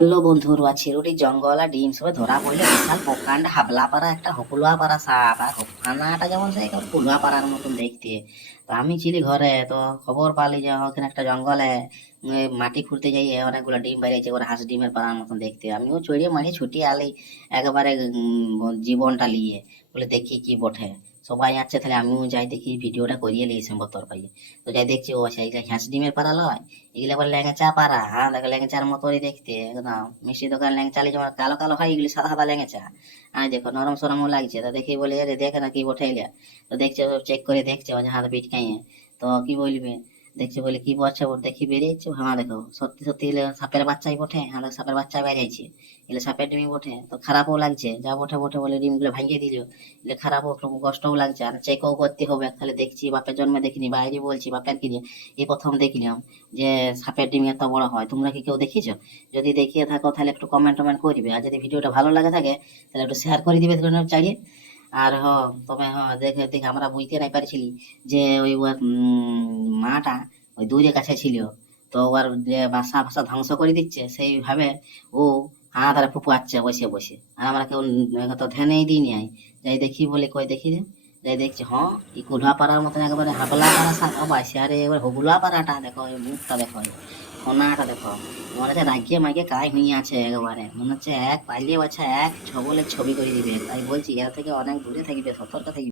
Hello বন্ধুরা চিরুটি জঙ্গল আর ডিম সবে ধরা পড়লে বিশাল প্রকাণ্ড হাবলা পাড়া একটা হকুলুয়া পাড়া সাপ। আর খানাটা যেমন সে কুলুয়া পাড়ার মতন দেখতে। তো আমি ছিলি ঘরে, তো খবর পালি যে ওখানে একটা জঙ্গলে মাটি খুঁড়তে যাই অনেকগুলো ডিম বেরিয়েছে, ওরা হাঁস ডিমের পাড়ার মতন দেখতে। আমিও চড়িয়ে মারি ছুটি আলি, একেবারে জীবনটা লিয়ে। বলে দেখি কি বটে। সবাই আছে, তাহলে আমিও যাই দেখি, ভিডিওটা করিয়ে লিয়েছি তোর পাইয়ে তো যাই দেখছি, ও সেই হাঁস ডিমের পাড়া লয়, এগুলো বলে ল্যাংচা পাড়া। হ্যাঁ দেখো ল্যাংচার মতোই দেখতে, একদম। মিষ্টি দোকান ল্যাংচালি যেমন কালো কালো হয়, এগুলি সাদা সাদা ল্যাংচা। আর দেখো, নরম সরমও লাগছে। তো দেখি বলে দেখে না কি বঠাইলে তো দেখছে চেক করে দেখছে, ও যে হাত বিট খাইয়ে তো কি বলবে? দেখছে বলে কি বলছে, ওর দেখি বেরিয়েছে। হ্যাঁ দেখো, সত্যি সত্যি এলে সাপের বাচ্চাই বটে দেখো সাপের বাচ্চা বেরিয়েছে এলে সাপের ডিমই বটে, তো খারাপও লাগছে। যা বটে বটে বলে ডিমগুলো ভাঙিয়ে দিল, এলে খারাপও কষ্টও লাগছে। আর চেকও করতে হবে, তাহলে দেখছি, বাপের জন্মে দেখিনি, বাইরে বলছি, বাপের কি এই প্রথম দেখলাম যে সাপের ডিম এত বড় হয়। তোমরা কি কেউ দেখিছো? যদি দেখিয়ে থাকো, তাহলে একটু কমেন্ট টমেন্ট করবে। আর যদি ভিডিওটা ভালো লাগে থাকে, তাহলে একটু শেয়ার করে দিবে চাইয়ে আর হ, তবে হ, দেখে দেখে আমরা বুঝতে নাই পারছিলি যে ওই মাটা ওই দূরে কাছে ছিল। তো ওর যে বাসা ভাষা ধ্বংস করে দিচ্ছে, সেইভাবে ও হাত আর ফুপুয়াচ্ছে বসে বসে। আর আমরা কেউ তো ধ্যানেই দিই নাই যাই দেখি বলে কই দেখি যাই দেখছি হ্যাঁ এই কুলহা পাড়ার মতন একেবারে হাবলা পাড়া সাপ বাসে, আরে এবার হগুলা পাড়াটা দেখো মুখটা দেখো ফোনাটা দেখো। মনে হচ্ছে রাগিয়ে মাগিয়ে কাজ হয়ে আছে একেবারে। মনে হচ্ছে এক পালিয়ে বাচ্চা এক ছবলের ছবি করে দিবে। তাই বলছি, এর থেকে অনেক দূরে থাকবে, সতর্ক থাকবে।